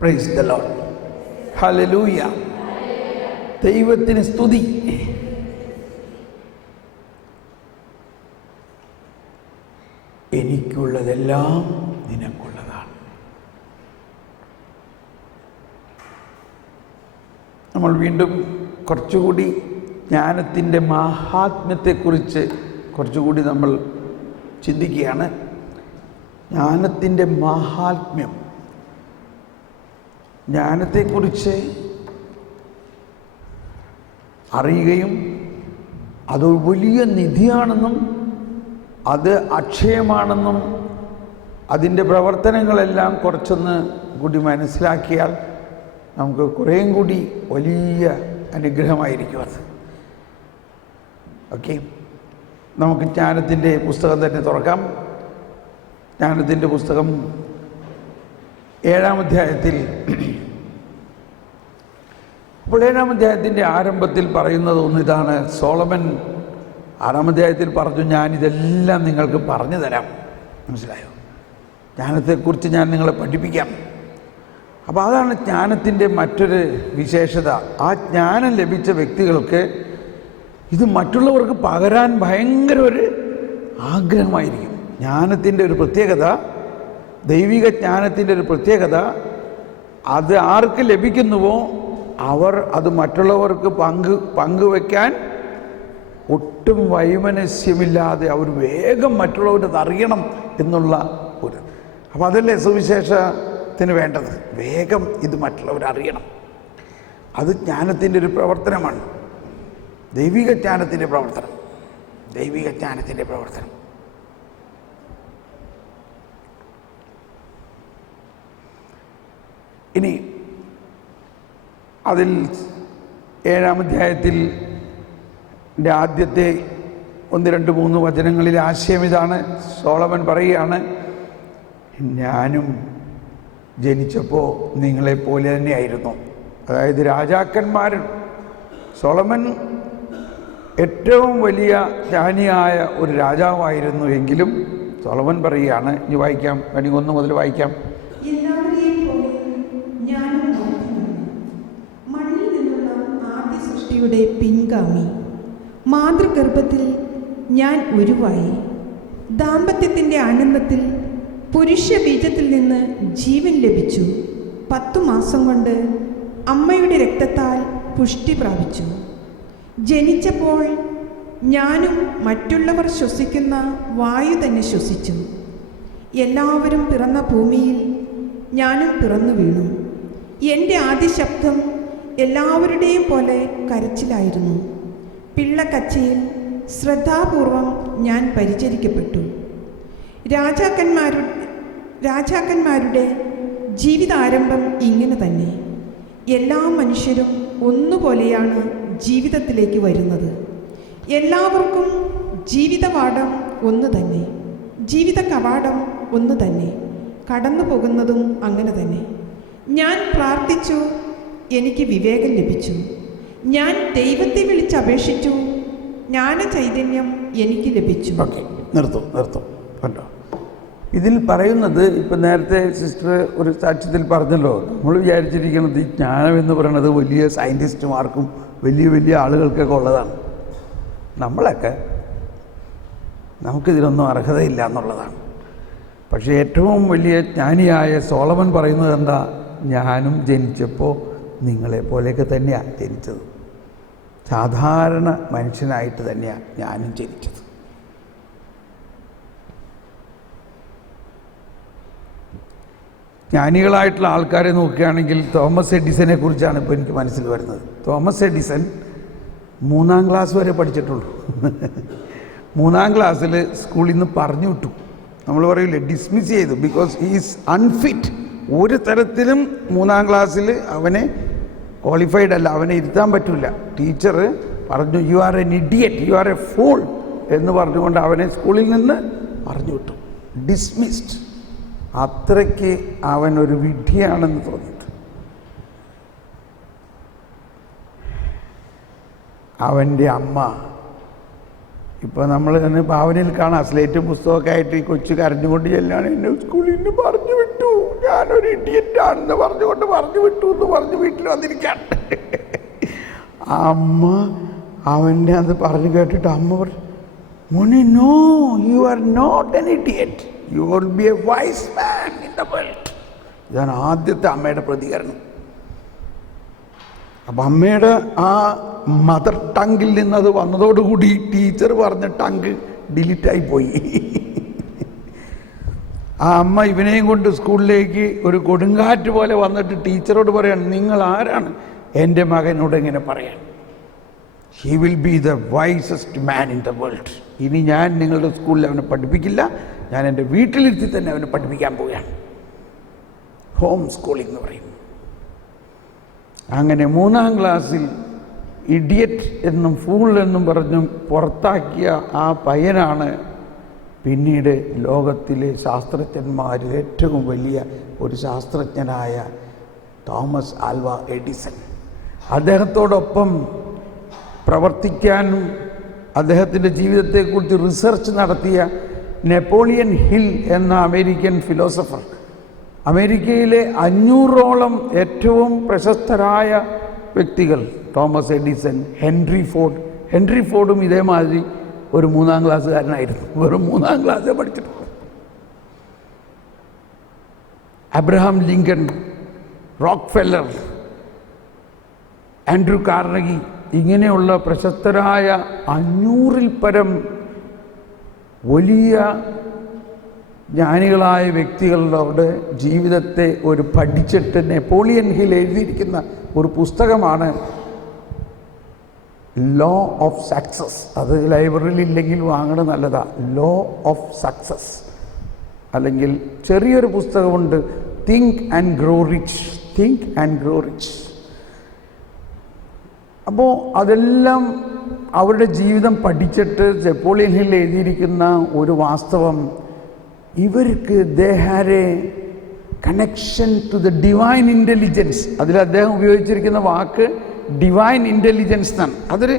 Praise the Lord. Hallelujah. ദൈവത്തിന് സ്തുതി. എനിക്കുള്ളതെല്ലാം നിനക്കുള്ളതാണ്. നമ്മൾ വീണ്ടും കുറച്ചുകൂടി ജ്ഞാനത്തിൻ്റെ മാഹാത്മ്യത്തെക്കുറിച്ച് കുറച്ചുകൂടി നമ്മൾ ചിന്തിക്കുകയാണ്. ജ്ഞാനത്തിൻ്റെ മാഹാത്മ്യം, ജ്ഞാനത്തെക്കുറിച്ച് അറിയുകയും അത് വലിയ നിധിയാണെന്നും അത് അക്ഷയമാണെന്നും അതിൻ്റെ പ്രവർത്തനങ്ങളെല്ലാം കുറച്ചൊന്ന് കൂടി മനസ്സിലാക്കിയാൽ നമുക്ക് കുറേയും കൂടി വലിയ അനുഗ്രഹമായിരിക്കും അത്. ഓക്കെ, നമുക്ക് ജ്ഞാനത്തിൻ്റെ പുസ്തകം തന്നെ തുറക്കാം. ജ്ഞാനത്തിൻ്റെ പുസ്തകം 7-ാം അധ്യായത്തിൽ, അപ്പോൾ 7-ാം അധ്യായത്തിൻ്റെ ആരംഭത്തിൽ പറയുന്നത് ഒന്നിതാണ്. സോളമൻ 6-ാം അധ്യായത്തിൽ പറഞ്ഞു, ഞാനിതെല്ലാം നിങ്ങൾക്ക് പറഞ്ഞു തരാം. മനസ്സിലായോ? ജ്ഞാനത്തെക്കുറിച്ച് ഞാൻ നിങ്ങളെ പഠിപ്പിക്കാം. അപ്പോൾ അതാണ് ജ്ഞാനത്തിൻ്റെ മറ്റൊരു വിശേഷത. ആ ജ്ഞാനം ലഭിച്ച വ്യക്തികൾക്ക് ഇത് മറ്റുള്ളവർക്ക് പകരാൻ ഭയങ്കര ഒരു ആഗ്രഹമായിരിക്കും. ജ്ഞാനത്തിൻ്റെ ഒരു പ്രത്യേകത, ദൈവിക ജ്ഞാനത്തിൻ്റെ ഒരു പ്രത്യേകത, അത് ആർക്ക് ലഭിക്കുന്നുവോ അവർ അത് മറ്റുള്ളവർക്ക് പങ്കുവെക്കാൻ ഒട്ടും വൈമനസ്യമില്ലാതെ അവർ വേഗം മറ്റുള്ളവരത് അറിയണം എന്നുള്ള ഒരു, അപ്പം അതല്ലേ സുവിശേഷത്തിന് വേണ്ടത്. വേഗം ഇത് മറ്റുള്ളവരറിയണം. അത് ജ്ഞാനത്തിൻ്റെ ഒരു പ്രവർത്തനമാണ്. ദൈവിക ജ്ഞാനത്തിൻ്റെ പ്രവർത്തനം, ദൈവിക ജ്ഞാനത്തിൻ്റെ പ്രവർത്തനം. ഇനി അതിൽ 7-ാം അധ്യായത്തിൽ ആദ്യത്തെ 1, 2, 3 വചനങ്ങളിൽ ആശയം ഇതാണ്. സോളമൻ പറയുകയാണ്, ഞാനും ജനിച്ചപ്പോൾ നിങ്ങളെപ്പോലെ തന്നെയായിരുന്നു. അതായത് രാജാക്കന്മാർ, സോളമൻ ഏറ്റവും വലിയ ജ്ഞാനിയായ ഒരു രാജാവായിരുന്നു എങ്കിലും സോളമൻ പറയുകയാണ്, ഇനി വായിക്കാം, 1 മുതൽ വായിക്കാം. പിൻഗാമി, മാതൃഗർഭത്തിൽ ഞാൻ ഉരുവായി, ദാമ്പത്യത്തിൻ്റെ ആനന്ദത്തിൽ പുരുഷ ബീജത്തിൽ നിന്ന് ജീവൻ ലഭിച്ചു. 10 മാസം കൊണ്ട് അമ്മയുടെ രക്തത്താൽ പുഷ്ടി പ്രാപിച്ചു. ജനിച്ചപ്പോൾ ഞാനും മറ്റുള്ളവർ ശ്വസിക്കുന്ന വായു തന്നെ ശ്വസിച്ചു. എല്ലാവരും പിറന്ന ഭൂമിയിൽ ഞാനും പിറന്നു വീണു. എൻ്റെ ആദ്യ ശബ്ദം എല്ലാവരുടെയും പോലെ കരച്ചിലായിരുന്നു. പിള്ളക്കച്ചയിൽ ശ്രദ്ധാപൂർവം ഞാൻ പരിചരിക്കപ്പെട്ടു. രാജാക്കന്മാരുടെ ജീവിതാരംഭം ഇങ്ങനെ തന്നെ. എല്ലാ മനുഷ്യരും ഒന്നുപോലെയാണ് ജീവിതത്തിലേക്ക് വരുന്നത്. എല്ലാവർക്കും ജീവിതപാഠം ഒന്ന് തന്നെ, ജീവിത കവാടം ഒന്ന് തന്നെ, കടന്നു പോകുന്നതും അങ്ങനെ തന്നെ. ഞാൻ പ്രാർത്ഥിച്ചു, എനിക്ക് വിവേകം ലഭിച്ചു. ഞാൻ ദൈവത്തെ വിളിച്ചപേക്ഷിച്ചു, ജ്ഞാനചൈതന്യം എനിക്ക് ലഭിച്ചു. ഓക്കെ, നിർത്തും കണ്ടോ? ഇതിൽ പറയുന്നത്, ഇപ്പം നേരത്തെ സിസ്റ്റർ ഒരു സാക്ഷ്യത്തിൽ പറഞ്ഞല്ലോ, നമ്മൾ വിചാരിച്ചിരിക്കുന്നത് ഈ ജ്ഞാനം എന്ന് പറയുന്നത് വലിയ സയൻറ്റിസ്റ്റുമാർക്കും വലിയ വലിയ ആളുകൾക്കൊക്കെ ഉള്ളതാണ്. നമുക്കിതിനൊന്നും അർഹതയില്ല എന്നുള്ളതാണ്. പക്ഷേ ഏറ്റവും വലിയ ജ്ഞാനിയായ സോളമൻ പറയുന്നത് എന്താ? ഞാനും ജനിച്ചപ്പോൾ നിങ്ങളെപ്പോലെയൊക്കെ തന്നെയാണ് ജനിച്ചത്. സാധാരണ മനുഷ്യനായിട്ട് തന്നെയാണ് ഞാനും ജനിച്ചത്. ജ്ഞാനികളായിട്ടുള്ള ആൾക്കാരെ നോക്കുകയാണെങ്കിൽ തോമസ് എഡിസനെ കുറിച്ചാണ് ഇപ്പോൾ എനിക്ക് മനസ്സിൽ വരുന്നത്. തോമസ് എഡിസൺ 3-ാം ക്ലാസ് വരെ പഠിച്ചിട്ടുള്ളൂ. 3-ാം ക്ലാസ്സിൽ സ്കൂളിൽ നിന്ന് പറഞ്ഞു വിട്ടു. നമ്മൾ പറയില്ലേ, ഡിസ്മിസ് ചെയ്തു. Because he is unfit. ഒരു തരത്തിലും 3-ാം ക്ലാസ്സിൽ അവനെ ക്വാളിഫൈഡ് അല്ല, അവനെ ഇരുത്താൻ പറ്റില്ല. ടീച്ചർ പറഞ്ഞു, you are N idiot, you are A fool എന്ന് പറഞ്ഞുകൊണ്ട് അവനെ സ്കൂളിൽ നിന്ന് പറഞ്ഞു വിട്ടു. ഡിസ്മിസ്ഡ്. അത്രയ്ക്ക് അവനൊരു വിഡ്ഢിയാണെന്ന് തോന്നിയിട്ട്. അവൻ്റെ അമ്മ ഇപ്പോൾ നമ്മൾ തന്നെ ഭാവനയിൽ കാണാം, സ്ലേറ്റും പുസ്തകമൊക്കെ ആയിട്ട് ഈ കൊച്ചു കരഞ്ഞുകൊണ്ട് ചെല്ലാണ്, എന്നെ സ്കൂളിൽ നിന്ന് പറഞ്ഞു വിട്ടു, ഞാനൊരു ഇഡിയറ്റാണെന്ന് പറഞ്ഞു വിട്ടു എന്ന് പറഞ്ഞ് വീട്ടിൽ വന്നിരിക്കുകയാണ്. അമ്മ അവൻ്റെ അത് പറഞ്ഞു കേട്ടിട്ട് അമ്മ പറഞ്ഞു, മോനെ, no, you are not an idiot, you will be a wise man in the world. ഇതാണ് ആദ്യത്തെ അമ്മയുടെ പ്രതികരണം. അപ്പം അമ്മയുടെ ആ മദർ ടങ്കിൽ നിന്നത് വന്നതോടുകൂടി ടീച്ചർ പറഞ്ഞ ടങ്ക് ഡിലീറ്റായി പോയി. ആ അമ്മ ഇവനെയും കൊണ്ട് സ്കൂളിലേക്ക് ഒരു കൊടുങ്കാറ്റ് പോലെ വന്നിട്ട് ടീച്ചറോട് പറയാണ്, നിങ്ങൾ ആരാണ് എൻ്റെ മകനോട് ഇങ്ങനെ പറയാൻ? He will be the wisest man in the world. ഇനി ഞാൻ നിങ്ങളുടെ സ്കൂളിൽ അവനെ പഠിപ്പിക്കില്ല, ഞാൻ എൻ്റെ വീട്ടിലിരുത്തി തന്നെ അവനെ പഠിപ്പിക്കാൻ പോവുകയാണ്. ഹോം സ്കൂളിംഗ് എന്ന് പറയും. അങ്ങനെ 3ാം ക്ലാസ്സിൽ ഇഡിയറ്റ് എന്നും ഫൂൾ എന്നും പറഞ്ഞും പുറത്താക്കിയ ആ പയ്യനാണ് പിന്നീട് ലോകത്തിലെ ശാസ്ത്രജ്ഞന്മാരിൽ ഏറ്റവും വലിയ ഒരു ശാസ്ത്രജ്ഞനായ തോമസ് ആൽവ എഡിസൺ. അദ്ദേഹത്തോടൊപ്പം പ്രവർത്തിക്കാനും അദ്ദേഹത്തിൻ്റെ ജീവിതത്തെക്കുറിച്ച് റിസർച്ച് നടത്തിയ നെപ്പോളിയൻ ഹിൽ എന്ന അമേരിക്കൻ ഫിലോസഫർ, അമേരിക്കയിലെ 500ഓളം ഏറ്റവും പ്രശസ്തരായ വ്യക്തികൾ, തോമസ് എഡിസൺ, ഹെൻറി ഫോർഡും ഇതേമാതിരി ഒരു 3ാം ക്ലാസ്സുകാരനായിരുന്നു. വെറും 3ാം ക്ലാസ്സേ പഠിച്ചിട്ടുള്ളൂ. Abraham Lincoln, Rockefeller, Andrew Carnegie, ഇങ്ങനെയുള്ള പ്രശസ്തരായ 500ൽ പരം വലിയ ജ്ഞാനികളായ വ്യക്തികളുടെ ജീവിതത്തെ ഒരു പഠിച്ചിട്ട് നെപ്പോളിയൻ ഹിൽ എഴുതിയിരിക്കുന്ന ഒരു പുസ്തകമാണ് ലോ ഓഫ് സക്സസ്. അത് ലൈബ്രറിയിൽ ഇല്ലെങ്കിൽ വാങ്ങണത് നല്ലതാണ്. ലോ ഓഫ് സക്സസ്, അല്ലെങ്കിൽ ചെറിയൊരു പുസ്തകമുണ്ട്, തിങ്ക് ആൻഡ് ഗ്രോ റിച്ച്. അപ്പോൾ അതെല്ലാം അവരുടെ ജീവിതം പഠിച്ചിട്ട് നെപ്പോളിയൻ ഹിൽ എഴുതിയിരിക്കുന്ന ഒരു വാസ്തവം, ഇവർക്ക് they had a connection to the divine intelligence. അതിൽ അദ്ദേഹം ഉപയോഗിച്ചിരിക്കുന്ന വാക്ക് ഡിവൈൻ ഇൻ്റലിജൻസ് എന്നാണ്. അതൊരു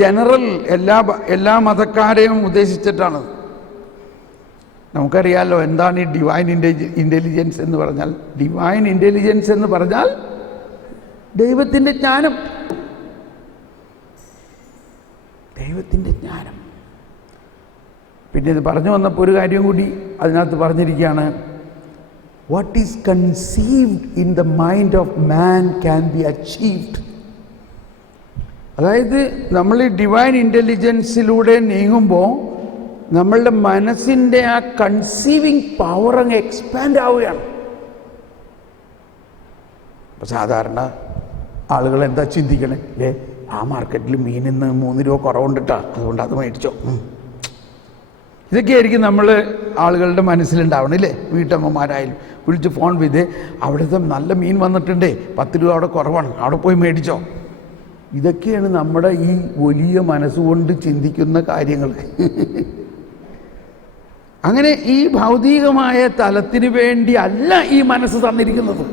ജനറൽ എല്ലാ മതക്കാരെയും ഉദ്ദേശിച്ചിട്ടാണ്. നമുക്കറിയാമല്ലോ എന്താണ് ഈ ഡിവൈൻ ഇൻ്റലിജൻസ് എന്ന് പറഞ്ഞാൽ. ഡിവൈൻ ഇൻ്റലിജൻസ് എന്ന് പറഞ്ഞാൽ ദൈവത്തിൻ്റെ ജ്ഞാനം. പിന്നെ ഇത് പറഞ്ഞു വന്നപ്പോൾ ഒരു കാര്യം കൂടി അതിനകത്ത് പറഞ്ഞിരിക്കുകയാണ്, what is conceived in the mind of man can be achieved. അതായത് നമ്മൾ ഈ ഡിവൈൻ ഇൻ്റലിജൻസിലൂടെ നീങ്ങുമ്പോൾ നമ്മളുടെ മനസ്സിൻ്റെ ആ കൺസീവിങ് പവർ അങ്ങ് എക്സ്പാൻഡ് ആവുകയാണ്. അപ്പോൾ സാധാരണ ആളുകൾ എന്താ ചിന്തിക്കണേ, ആ മാർക്കറ്റിൽ മീനിന്ന് 3 രൂപ കുറവുണ്ടിട്ടാ, അതുകൊണ്ട് അത് മേടിച്ചോ. ഇതൊക്കെയായിരിക്കും നമ്മൾ ആളുകളുടെ മനസ്സിലുണ്ടാവണില്ലേ. വീട്ടമ്മമാരായാലും വിളിച്ച് ഫോൺ ചെയ്ത്, അവിടുത്തെ നല്ല മീൻ വന്നിട്ടുണ്ടേ, 10 രൂപ അവിടെ കുറവാണ്, അവിടെ പോയി മേടിച്ചോ. ഇതൊക്കെയാണ് നമ്മുടെ ഈ വലിയ മനസ്സുകൊണ്ട് ചിന്തിക്കുന്ന കാര്യങ്ങൾ. അങ്ങനെ ഈ ഭൗതികമായ തലത്തിന് വേണ്ടി അല്ല ഈ മനസ്സ് തന്നിരിക്കുന്നത്.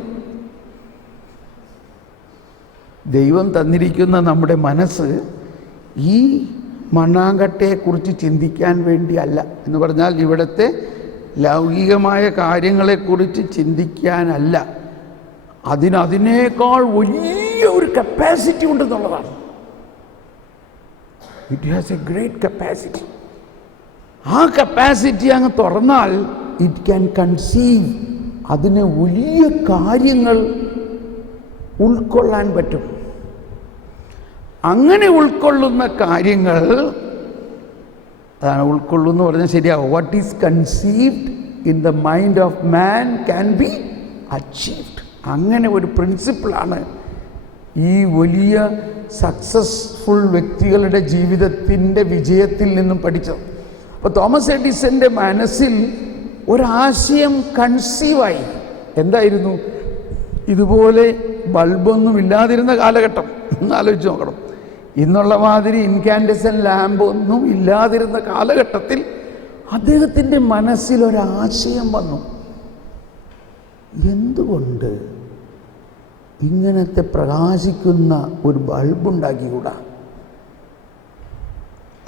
ദൈവം തന്നിരിക്കുന്ന നമ്മുടെ മനസ്സ് ഈ മണ്ണാങ്കട്ടയെക്കുറിച്ച് ചിന്തിക്കാൻ വേണ്ടി അല്ല. എന്ന് പറഞ്ഞാൽ ഇവിടുത്തെ ലൗകികമായ കാര്യങ്ങളെക്കുറിച്ച് ചിന്തിക്കാനല്ല, അതിനേക്കാൾ വലിയ ഒരു കപ്പാസിറ്റി ഉണ്ടെന്നുള്ളതാണ്. It has a great capacity. ആ കപ്പാസിറ്റി അങ്ങ് തുറന്നാൽ ഇറ്റ് ക്യാൻ കൺസീവ്, അതിന് വലിയ കാര്യങ്ങൾ ഉൾക്കൊള്ളാൻ പറ്റും. അങ്ങനെ ഉൾക്കൊള്ളുന്ന കാര്യങ്ങൾ, അതാണ് ഉൾക്കൊള്ളുന്നു പറഞ്ഞാൽ ശരിയാവും. What is conceived in the mind of man can be achieved. അങ്ങനെ ഒരു പ്രിൻസിപ്പിളാണ് ഈ വലിയ സക്സസ്ഫുൾ വ്യക്തികളുടെ ജീവിതത്തിൻ്റെ വിജയത്തിൽ നിന്നും പഠിച്ചത്. അപ്പോൾ തോമസ് എഡിസന്റെ മനസ്സിൽ ഒരാശയം കൺസീവായി. എന്തായിരുന്നു? ഇതുപോലെ ബൾബൊന്നും ഇല്ലാതിരുന്ന കാലഘട്ടം ആലോചിച്ച് നോക്കണം. ഇന്നുള്ള മാതിരി ഇൻകാൻഡസൻ ലാമ്പൊന്നും ഇല്ലാതിരുന്ന കാലഘട്ടത്തിൽ അദ്ദേഹത്തിൻ്റെ മനസ്സിലൊരാശയം വന്നു. എന്തുകൊണ്ട് ഇങ്ങനത്തെ പ്രകാശിക്കുന്ന ഒരു ബൾബുണ്ടാക്കിക്കൂടാ?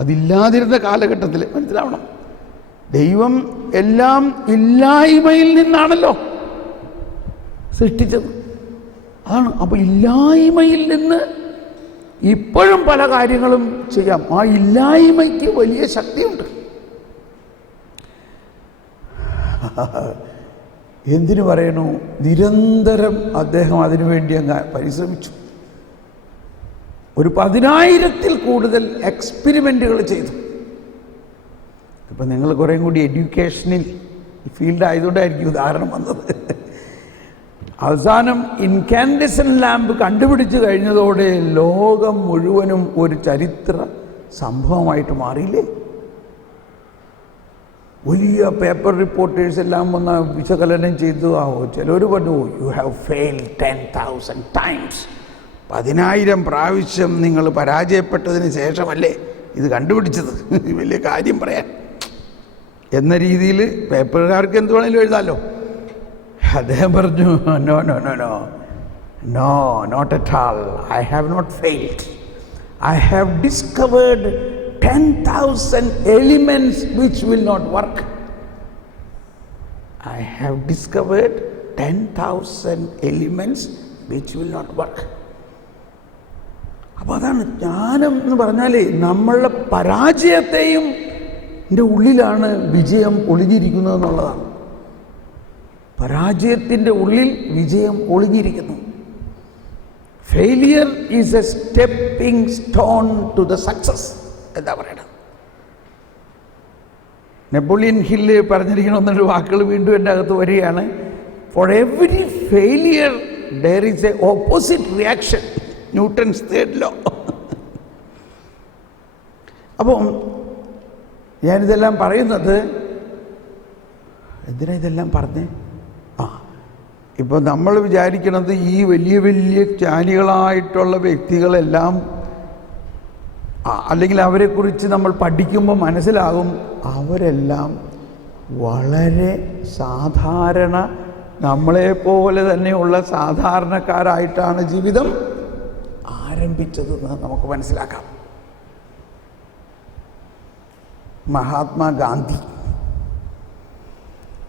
അതില്ലാതിരുന്ന കാലഘട്ടത്തിൽ മനസ്സിലാവണം, ദൈവം എല്ലാം ഇല്ലായ്മയിൽ നിന്നാണല്ലോ സൃഷ്ടിച്ചത്. അതാണ്. അപ്പോൾ ഇല്ലായ്മയിൽ നിന്ന് ഇപ്പോഴും പല കാര്യങ്ങളും ചെയ്യാം. ആ ഇല്ലായ്മയ്ക്ക് വലിയ ശക്തിയുണ്ട്. എന്തിനു പറയണു, നിരന്തരം അദ്ദേഹം അതിനുവേണ്ടി അങ്ങ് പരിശ്രമിച്ചു. ഒരു 10,000-ൽ കൂടുതൽ എക്സ്പെരിമെൻറ്റുകൾ ചെയ്തു. ഇപ്പം നിങ്ങൾ കുറേ കൂടി എഡ്യൂക്കേഷനിൽ ഫീൽഡ് ആയതുകൊണ്ടായിരിക്കും ഉദാഹരണം വന്നത്. അവസാനം ഇൻകാൻഡസൻ ലാമ്പ് കണ്ടുപിടിച്ച് കഴിഞ്ഞതോടെ ലോകം മുഴുവനും ഒരു ചരിത്ര സംഭവമായിട്ട് മാറിയില്ലേ? വലിയ പേപ്പർ റിപ്പോർട്ടേഴ്സ് എല്ലാം വന്ന് വിശകലനം ചെയ്തു. ചിലർ പറഞ്ഞു, യു ഹാവ് ഫെയിൽഡ് 10,000 times. 10,000 പ്രാവശ്യം നിങ്ങൾ പരാജയപ്പെട്ടതിന് ശേഷമല്ലേ ഇത് കണ്ടുപിടിച്ചത്, വലിയ കാര്യം പറയാൻ എന്ന രീതിയിൽ പേപ്പറുകാർക്ക് എന്ത് വേണമെങ്കിലും എഴുതാമല്ലോ. അദ്ദേഹം പറഞ്ഞു, no no no no no not at all. I have not failed. I have discovered 10,000 elements which will not work. I have discovered 10,000 elements which will not work. അപ്പോൾ അതാണ് ജ്ഞാനം എന്ന് പറഞ്ഞാൽ, നമ്മളുടെ പരാജയത്തെയും എൻ്റെ ഉള്ളിലാണ് വിജയം ഒളിഞ്ഞിരിക്കുന്നത് എന്നുള്ളതാണ്. പരാജയത്തിൻ്റെ ഉള്ളിൽ വിജയം ഒളിഞ്ഞിരിക്കുന്നു. Failure is a stepping stone to the success എന്താ പറയണം. നെപ്പോളിയൻ ഹില്ല് പറഞ്ഞിരിക്കണമെന്നൊരു വാക്കുകൾ വീണ്ടും എൻ്റെ അകത്ത് വരികയാണ്. For every failure there is a opposite reaction. Newton's third law. അപ്പം ഞാനിതെല്ലാം പറയുന്നത് എന്തിനാ ഇതെല്ലാം പറഞ്ഞേ? ഇപ്പോൾ നമ്മൾ വിചാരിക്കണത് ഈ വലിയ വലിയ ജ്ഞാനികളായിട്ടുള്ള വ്യക്തികളെല്ലാം, അല്ലെങ്കിൽ അവരെക്കുറിച്ച് നമ്മൾ പഠിക്കുമ്പോൾ മനസ്സിലാകും, അവരെല്ലാം വളരെ സാധാരണ, നമ്മളെപ്പോലെ തന്നെയുള്ള സാധാരണക്കാരായിട്ടാണ് ജീവിതം ആരംഭിച്ചതെന്ന് നമുക്ക് മനസ്സിലാക്കാം. മഹാത്മാഗാന്ധി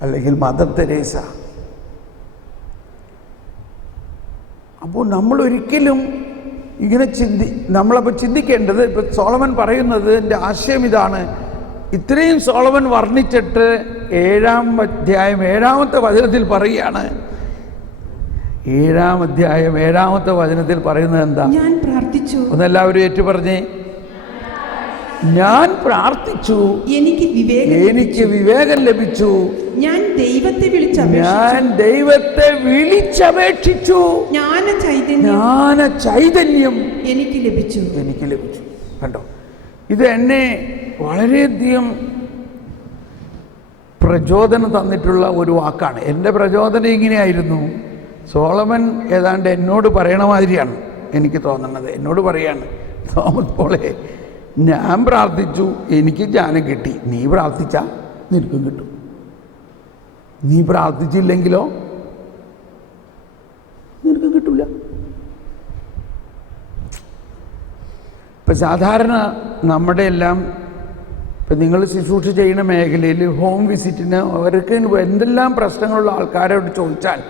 അല്ലെങ്കിൽ മദർ തെരേസ. അപ്പോൾ നമ്മളൊരിക്കലും ഇങ്ങനെ നമ്മളപ്പോൾ ചിന്തിക്കേണ്ടത്, ഇപ്പം സോളമൻ പറയുന്നത്, എൻ്റെ ആശയം ഇതാണ്. ഇത്രയും സോളമൻ വർണ്ണിച്ചിട്ട് 7-ാം അധ്യായം 7-ാമത്തെ വചനത്തിൽ പറയുകയാണ്. 7-ാം അധ്യായം 7-ാമത്തെ വചനത്തിൽ പറയുന്നത് എന്താ? ഞാൻ പ്രാർത്ഥിച്ചു. ഒന്നെല്ലാവരും ഏറ്റു പറഞ്ഞേ, ഞാൻ പ്രാർത്ഥിച്ചു, എനിക്ക് വിവേകം ലഭിച്ചു. ഞാൻ ദൈവത്തെ വിളിച്ചപേക്ഷിച്ചു. ജ്ഞാന ചൈതന്യം എനിക്ക് ലഭിച്ചു. കണ്ടോ, ഇത് എന്നെ വളരെയധികം പ്രചോദനം തന്നിട്ടുള്ള ഒരു വാക്കാണ്. എൻ്റെ പ്രചോദനം ഇങ്ങനെയായിരുന്നു. സോളമൻ ഏതാണ്ട് എന്നോട് പറയണ മാതിരിയാണ് എനിക്ക് തോന്നുന്നത്. എന്നോട് പറയാണ്, തോമസ് പോളെ, ഞാൻ പ്രാർത്ഥിച്ചു, എനിക്ക് ജ്ഞാനം കിട്ടി. നീ പ്രാർത്ഥിച്ചാൽ നിനക്കും കിട്ടും. നീ പ്രാർത്ഥിച്ചില്ലെങ്കിലോ നിനക്ക് കിട്ടില്ല. ഇപ്പം സാധാരണ നമ്മുടെ എല്ലാം, ഇപ്പം നിങ്ങൾ ശുശ്രൂഷ ചെയ്യുന്ന മേഖലയിൽ ഹോം വിസിറ്റിന് അവർക്ക് എന്തെല്ലാം പ്രശ്നങ്ങളുള്ള ആൾക്കാരോട് ചോദിച്ചാൽ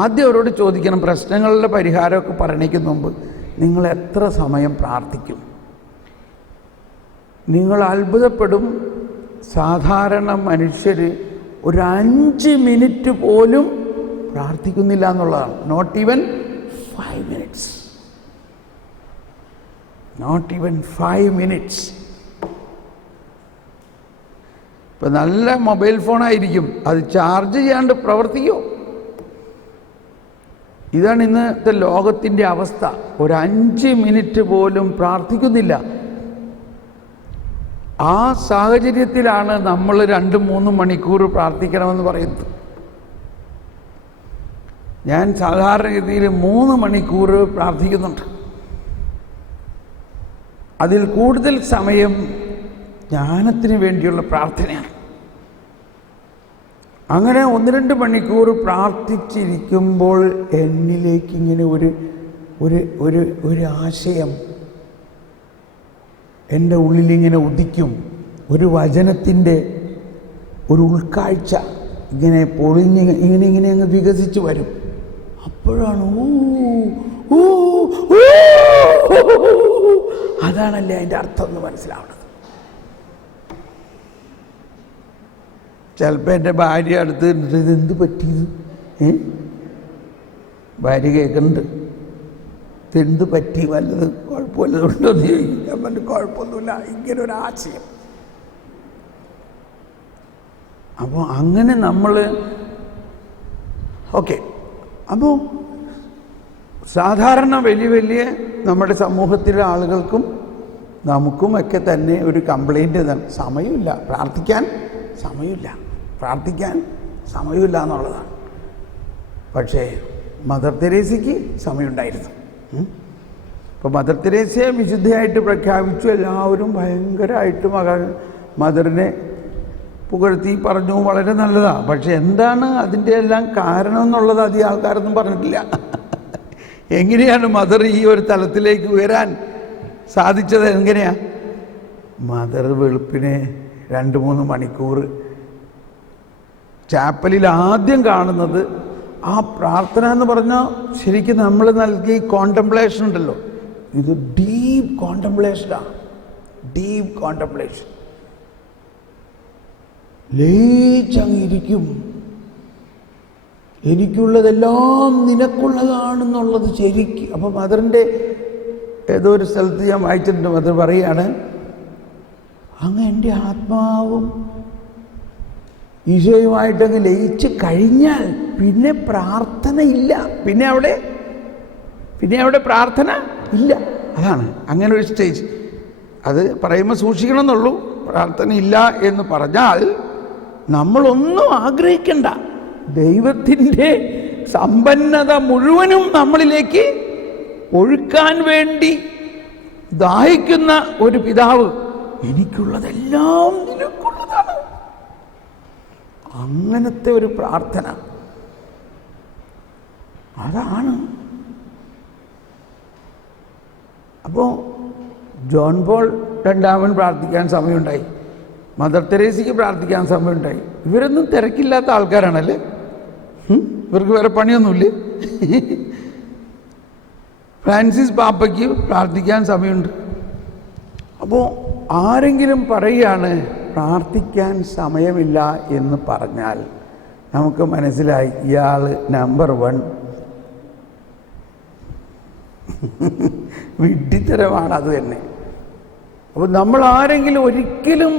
ആദ്യം അവരോട് ചോദിക്കണം, പ്രശ്നങ്ങളുടെ പരിഹാരമൊക്കെ പറയണയ്ക്ക് മുമ്പ് നിങ്ങൾ എത്ര സമയം പ്രാർത്ഥിക്കും? നിങ്ങൾ അത്ഭുതപ്പെടും. സാധാരണ മനുഷ്യർ ഒരു 5 മിനിറ്റ് പോലും പ്രാർത്ഥിക്കുന്നില്ല എന്നുള്ളതാണ്. Not even 5 minutes. Not even 5 minutes. ഇപ്പം നല്ല മൊബൈൽ ഫോണായിരിക്കും, അത് ചാർജ് ചെയ്യാണ്ട് പ്രവർത്തിക്കുമോ? ഇതാണ് ഇന്നത്തെ ലോകത്തിൻ്റെ അവസ്ഥ. ഒരു 5 മിനിറ്റ് പോലും പ്രാർത്ഥിക്കുന്നില്ല. ആ സാഹചര്യത്തിലാണ് നമ്മൾ 2-3 മണിക്കൂർ പ്രാർത്ഥിക്കണമെന്ന് പറയുന്നത്. ഞാൻ സാധാരണഗതിയിൽ 3 മണിക്കൂർ പ്രാർത്ഥിക്കുന്നുണ്ട്. അതിൽ കൂടുതൽ സമയം ജ്ഞാനത്തിന് വേണ്ടിയുള്ള പ്രാർത്ഥനയാണ്. അങ്ങനെ 1-2 മണിക്കൂർ പ്രാർത്ഥിച്ചിരിക്കുമ്പോൾ എന്നിലേക്ക് ഇങ്ങനെ ഒരു ആശയം എൻ്റെ ഉള്ളിലിങ്ങനെ ഉദിക്കും. ഒരു വചനത്തിൻ്റെ ഒരു ഉൾക്കാഴ്ച ഇങ്ങനെ പൊളിഞ്ഞ് ഇങ്ങനെ അങ്ങ് വികസിച്ച് വരും. അപ്പോഴാണ് അതാണല്ലേ അതിൻ്റെ അർത്ഥം എന്ന് മനസ്സിലാവുന്നത്. ചിലപ്പോൾ എൻ്റെ ഭാര്യ അടുത്ത് ഇതെന്ത് പറ്റിയത്, ഭാര്യ കേൾക്കുന്നുണ്ട്, ഇതെന്ത് പറ്റി, വല്ലത് കുഴപ്പമില്ലതുണ്ടോ എന്ന് ചോദിക്കും. ഞാൻ പറഞ്ഞു കുഴപ്പമൊന്നുമില്ല, ഇങ്ങനെ ഒരു ആശയം. അപ്പോൾ അങ്ങനെ നമ്മൾ ഓക്കെ. അപ്പോൾ സാധാരണ വലിയ നമ്മുടെ സമൂഹത്തിലെ ആളുകൾക്കും നമുക്കും ഒക്കെ തന്നെ ഒരു കംപ്ലൈൻറ്റ് തന്നെ, സമയമില്ല പ്രാർത്ഥിക്കാൻ, പ്രാർത്ഥിക്കാൻ സമയമില്ല എന്നുള്ളതാണ്. പക്ഷേ മദർ തെരേസയ്ക്ക് സമയമുണ്ടായിരുന്നു. അപ്പോൾ മദർ തെരേസയെ വിശുദ്ധയായിട്ട് പ്രഖ്യാപിച്ചു. എല്ലാവരും ഭയങ്കരമായിട്ട് മദറിനെ പുകഴ്ത്തി പറഞ്ഞു, വളരെ നല്ലതാണ്. പക്ഷെ എന്താണ് അതിൻ്റെ എല്ലാം കാരണം എന്നുള്ളത് അധികം ആൾക്കാരൊന്നും പറഞ്ഞിട്ടില്ല. എങ്ങനെയാണ് മദർ ഈ ഒരു തലത്തിലേക്ക് ഉയരാൻ സാധിച്ചത്? എങ്ങനെയാ? മദർ വെളുപ്പിനെ 2-3 മണിക്കൂർ ചാപ്പലിൽ ആദ്യം കാണുന്നത് ആ പ്രാർത്ഥന എന്ന് പറഞ്ഞാൽ ശരിക്കും നമ്മൾ നൽകിയ കോണ്ടംപ്ലേഷൻ ഉണ്ടല്ലോ, ഇത് ഡീപ്പ് കോണ്ടംപ്ലേഷനാണ്. Deep contemplation. ലയിച്ചങ്ങിരിക്കും. എനിക്കുള്ളതെല്ലാം നിനക്കുള്ളതാണെന്നുള്ളത് ശരിക്കും. അപ്പോൾ മദറിൻ്റെ ഏതോ ഒരു സ്ഥലത്ത് ഞാൻ വായിച്ചിട്ടുണ്ട്, മദർ പറയാണ്, അങ്ങ് എൻ്റെ ആത്മാവും ഈശോയുമായിട്ടങ്ങ് ലയിച്ച് കഴിഞ്ഞാൽ പിന്നെ പ്രാർത്ഥന ഇല്ല, പിന്നെ അവിടെ പ്രാർത്ഥന ഇല്ല. അതാണ് അങ്ങനെ ഒരു സ്റ്റേജ്. അത് പറയുമ്പോൾ സൂക്ഷിക്കണം എന്നുള്ളൂ. പ്രാർത്ഥന ഇല്ല എന്ന് പറഞ്ഞാൽ നമ്മളൊന്നും ആഗ്രഹിക്കണ്ട, ദൈവത്തിൻ്റെ സമ്പന്നത മുഴുവനും നമ്മളിലേക്ക് ഒഴുക്കാൻ വേണ്ടി ദാഹിക്കുന്ന ഒരു പിതാവ്, എനിക്കുള്ളതെല്ലാം നിനക്കുള്ളതാണ്, അങ്ങനത്തെ ഒരു പ്രാർത്ഥന. അതാണ്. അപ്പോൾ ജോൺ പോൾ രണ്ടാമൻ പ്രാർത്ഥിക്കാൻ സമയമുണ്ടായി, മദർ തെരേസയ്ക്ക് പ്രാർത്ഥിക്കാൻ സമയമുണ്ടായി. ഇവരൊന്നും തിരക്കില്ലാത്ത ആൾക്കാരാണല്ലേ, ഇവർക്ക് വേറെ പണിയൊന്നുമില്ലേ. ഫ്രാൻസിസ് പാപ്പയ്ക്ക് പ്രാർത്ഥിക്കാൻ സമയമുണ്ട്. അപ്പോൾ ആരെങ്കിലും പറയുകയാണ് പ്രാർത്ഥിക്കാൻ സമയമില്ല എന്ന് പറഞ്ഞാൽ നമുക്ക് മനസ്സിലായി ഇയാൾ നമ്പർ 1 വിഡ്ഢിത്തരമാണ്. അത് തന്നെ. അപ്പോൾ നമ്മൾ ആരെങ്കിലും ഒരിക്കലും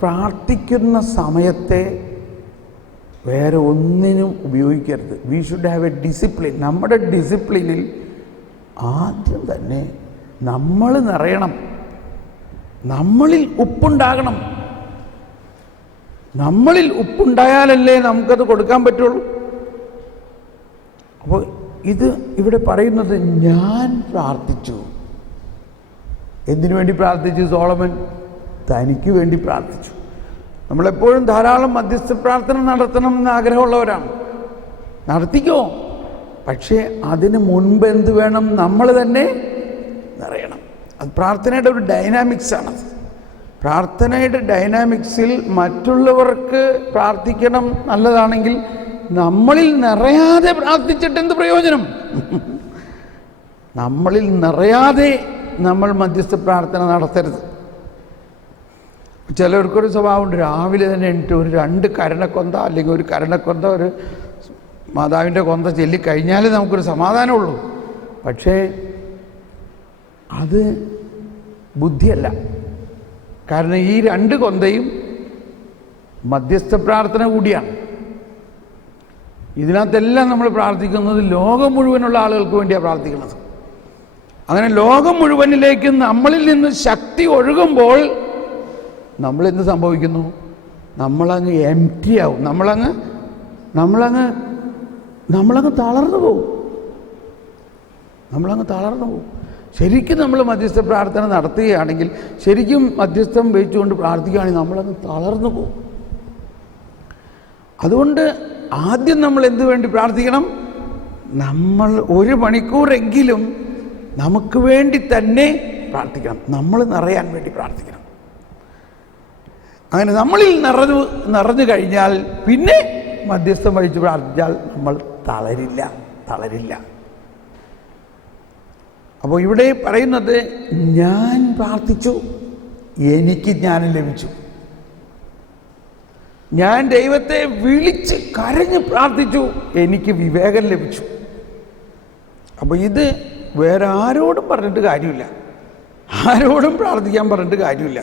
പ്രാർത്ഥിക്കുന്ന സമയത്തെ വേറെ ഒന്നിനും ഉപയോഗിക്കരുത്. We should have A discipline. നമ്മുടെ ഡിസിപ്ലിനിൽ ആദ്യം തന്നെ നമ്മൾ നിറയണം, നമ്മളിൽ ഉപ്പുണ്ടാകണം. നമ്മളിൽ ഉപ്പുണ്ടായാലല്ലേ നമുക്കത് കൊടുക്കാൻ പറ്റുള്ളൂ. അപ്പോൾ ഇത് ഇവിടെ പറയുന്നത്, ഞാൻ പ്രാർത്ഥിച്ചു. എന്തിനു വേണ്ടി പ്രാർത്ഥിച്ചു? സോളമൻ തനിക്ക് വേണ്ടി പ്രാർത്ഥിച്ചു. നമ്മളെപ്പോഴും ധാരാളം മധ്യസ്ഥ പ്രാർത്ഥന നടത്തണം എന്ന് ആഗ്രഹമുള്ളവരാണ്. നടത്തിക്കോ, പക്ഷേ അതിന് മുൻപ് എന്ത് വേണം? നമ്മൾ തന്നെ നിറയണം. അത് പ്രാർത്ഥനയുടെ ഒരു ഡൈനാമിക്സാണത്. പ്രാർത്ഥനയുടെ ഡൈനാമിക്സിൽ മറ്റുള്ളവർക്ക് പ്രാർത്ഥിക്കണം നല്ലതാണെങ്കിൽ നമ്മളിൽ നിറയാതെ പ്രാർത്ഥിച്ചിട്ട് എന്ത് പ്രയോജനം? നമ്മളിൽ നിറയാതെ നമ്മൾ മധ്യസ്ഥ പ്രാർത്ഥന നടത്തരുത്. ചിലർക്കൊരു സ്വഭാവമുണ്ട്, രാവിലെ തന്നെ എണീറ്റ് ഒരു 2 കരണക്കൊന്ത അല്ലെങ്കിൽ ഒരു കരണക്കൊന്ത, ഒരു മാതാവിൻ്റെ കൊന്ത ചൊല്ലിക്കഴിഞ്ഞാലേ നമുക്കൊരു സമാധാനമുള്ളൂ. പക്ഷേ അത് ബുദ്ധിയല്ല. കാരണം ഈ 2 കൊന്തയും മധ്യസ്ഥ പ്രാർത്ഥന കൂടിയാണ്. ഇതിനകത്തെല്ലാം നമ്മൾ പ്രാർത്ഥിക്കുന്നത് ലോകം മുഴുവനുള്ള ആളുകൾക്ക് വേണ്ടിയാണ് പ്രാർത്ഥിക്കുന്നത്. അങ്ങനെ ലോകം മുഴുവനിലേക്ക് നമ്മളിൽ നിന്ന് ശക്തി ഒഴുകുമ്പോൾ നമ്മളെന്ത് സംഭവിക്കുന്നു? നമ്മളങ്ങ് എംപ്റ്റി ആവും. നമ്മളങ്ങ് തളർന്നു പോകും. ശരിക്കും നമ്മൾ മധ്യസ്ഥ പ്രാർത്ഥന നടത്തുകയാണെങ്കിൽ, ശരിക്കും മധ്യസ്ഥം വെച്ചുകൊണ്ട് പ്രാർത്ഥിക്കുകയാണെങ്കിൽ നമ്മളങ്ങ് തളർന്നു പോകും. അതുകൊണ്ട് ആദ്യം നമ്മൾ എന്തു വേണ്ടി പ്രാർത്ഥിക്കണം? നമ്മൾ 1 മണിക്കൂറെങ്കിലും നമുക്ക് വേണ്ടി തന്നെ പ്രാർത്ഥിക്കണം, നമ്മൾ നിറയാൻ വേണ്ടി പ്രാർത്ഥിക്കണം. അങ്ങനെ നമ്മളിൽ നിറഞ്ഞു കഴിഞ്ഞാൽ പിന്നെ മധ്യസ്ഥം വഹിച്ച് പ്രാർത്ഥിച്ചാൽ നമ്മൾ തളരില്ല. അപ്പോൾ ഇവിടെ പറയുന്നത്, ഞാൻ പ്രാർത്ഥിച്ചു, എനിക്ക് ജ്ഞാനം ലഭിച്ചു. ഞാൻ ദൈവത്തെ വിളിച്ച് കരഞ്ഞ് പ്രാർത്ഥിച്ചു, എനിക്ക് വിവേകം ലഭിച്ചു. അപ്പോൾ ഇത് വേറെ ആരോടും പറഞ്ഞിട്ട് കാര്യമില്ല, ആരോടും പ്രാർത്ഥിക്കാൻ പറഞ്ഞിട്ട് കാര്യമില്ല.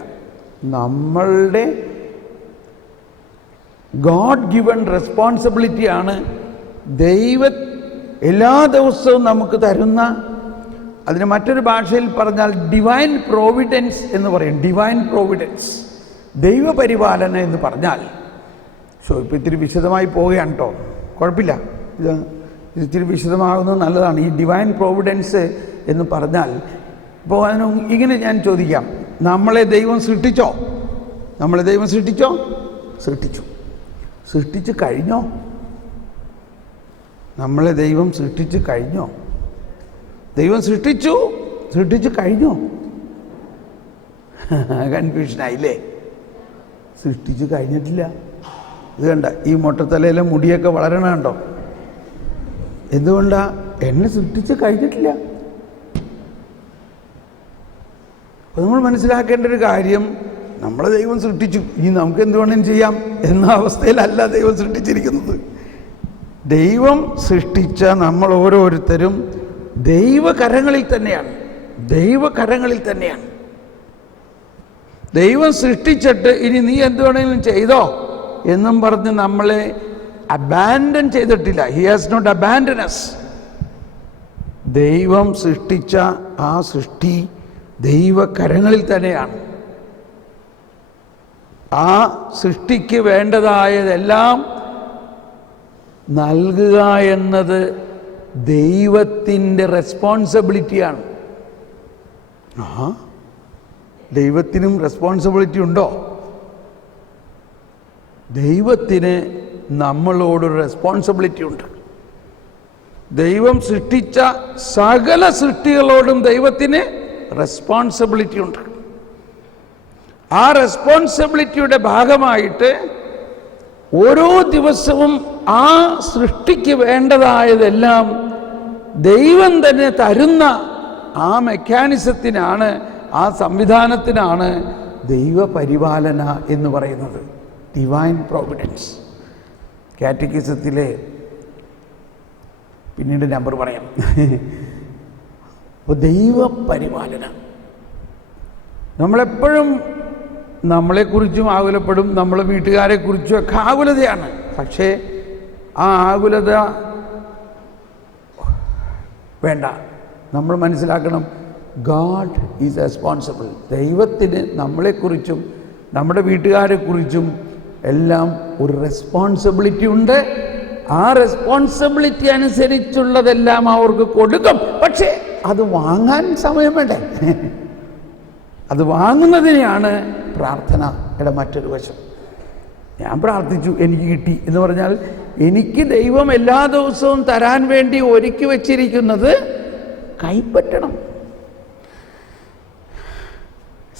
നമ്മളുടെ ഗോഡ് ഗിവൺ റെസ്പോൺസിബിലിറ്റിയാണ് എല്ലാ ദിവസവും നമുക്ക് തരുന്ന. അതിന് മറ്റൊരു ഭാഷയിൽ പറഞ്ഞാൽ ഡിവൈൻ പ്രോവിഡൻസ് എന്ന് പറയും. ഡിവൈൻ പ്രോവിഡൻസ്, ദൈവപരിപാലന എന്ന് പറഞ്ഞാൽ. ഇപ്പോൾ ഇത്തിരി വിശദമായി പോവുകയാണ് കേട്ടോ, കുഴപ്പമില്ല, ഇത് ഇത്തിരി വിശദമാകുന്നത് നല്ലതാണ്. ഈ ഡിവൈൻ പ്രോവിഡൻസ് എന്ന് പറഞ്ഞാൽ, ഇപ്പോൾ അതിന് ഇങ്ങനെ ഞാൻ ചോദിക്കാം, നമ്മളെ ദൈവം സൃഷ്ടിച്ചോ? സൃഷ്ടിച്ചു കഴിഞ്ഞോ? നമ്മളെ ദൈവം സൃഷ്ടിച്ചു കഴിഞ്ഞോ? ദൈവം സൃഷ്ടിച്ചു കഴിഞ്ഞോ? കൺഫ്യൂഷനായില്ലേ? സൃഷ്ടിച്ചു കഴിഞ്ഞിട്ടില്ല. ഇത് കണ്ട, ഈ മൊട്ടത്തലയിലെ മുടിയൊക്കെ വളരണ കണ്ടോ? എന്തുകൊണ്ടാ? എന്നെ സൃഷ്ടിച്ച് കഴിഞ്ഞിട്ടില്ല. അപ്പോൾ നമ്മൾ മനസ്സിലാക്കേണ്ട ഒരു കാര്യം, നമ്മളെ ദൈവം സൃഷ്ടിച്ചു, ഇനി നമുക്ക് എന്ത് വേണമെങ്കിലും ചെയ്യാം എന്ന അവസ്ഥയിലല്ല ദൈവം സൃഷ്ടിച്ചിരിക്കുന്നത്. ദൈവം സൃഷ്ടിച്ച നമ്മൾ ഓരോരുത്തരും ദൈവകരങ്ങളിൽ തന്നെയാണ്. ദൈവം സൃഷ്ടിച്ചിട്ട് ഇനി നീ എന്ത് വേണമെങ്കിലും ചെയ്തോ എന്നും പറഞ്ഞ് നമ്മളെ അബാൻഡൻ ചെയ്തിട്ടില്ല. He has not abandon us. ദൈവം സൃഷ്ടിച്ച ആ സൃഷ്ടി ദൈവകരങ്ങളിൽ തന്നെയാണ്. ആ സൃഷ്ടിക്ക് വേണ്ടതായതെല്ലാം നൽകുക എന്നത് ദൈവത്തിൻ്റെ റെസ്പോൺസിബിലിറ്റിയാണ്. ദൈവത്തിനും റെസ്പോൺസിബിലിറ്റി ഉണ്ടോ? ദൈവത്തിന് നമ്മളോടൊരു റെസ്പോൺസിബിലിറ്റി ഉണ്ട്. ദൈവം സൃഷ്ടിച്ച സകല സൃഷ്ടികളോടും ദൈവത്തിന് റെസ്പോൺസിബിലിറ്റി ഉണ്ട്. ആ റെസ്പോൺസിബിലിറ്റിയുടെ ഭാഗമായിട്ട് ഓരോ ദിവസവും ആ സൃഷ്ടിക്ക് വേണ്ടതായതെല്ലാം ദൈവം തന്നെ തരുന്ന ആ മെക്കാനിസത്തിനാണ്, ആ സംവിധാനത്തിനാണ് ദൈവപരിപാലന എന്ന് പറയുന്നത്. Divine Providence. കാറ്റക്കിസത്തിലെ പിന്നീട് നമ്പർ പറയാം. അപ്പോൾ ദൈവപരിപാലന, നമ്മളെപ്പോഴും നമ്മളെക്കുറിച്ചും ആകുലപ്പെടും, നമ്മളെ വീട്ടുകാരെക്കുറിച്ചും ഒക്കെ ആകുലതയാണ്. പക്ഷേ ആ ആകുലത വേണ്ട. നമ്മൾ മനസ്സിലാക്കണം, ഗാഡ് ഈസ് റെസ്പോൺസിബിൾ. ദൈവത്തിന് നമ്മളെക്കുറിച്ചും നമ്മുടെ വീട്ടുകാരെക്കുറിച്ചും എല്ലാം ഒരു റെസ്പോൺസിബിലിറ്റി ഉണ്ട്. ആ റെസ്പോൺസിബിലിറ്റി അനുസരിച്ചുള്ളതെല്ലാം അവർക്ക് കൊടുക്കും. പക്ഷേ അത് വാങ്ങാൻ സമയം വേണ്ടേ? അത് വാങ്ങുന്നതിനെയാണ് പ്രാർത്ഥനയുടെ മറ്റൊരു വശം. ഞാൻ പ്രാർത്ഥിച്ചു, എനിക്ക് കിട്ടി എന്ന് പറഞ്ഞാൽ എനിക്ക് ദൈവം എല്ലാ ദിവസവും തരാൻ വേണ്ടി ഒരുക്കി വച്ചിരിക്കുന്നത് കൈപ്പറ്റണം.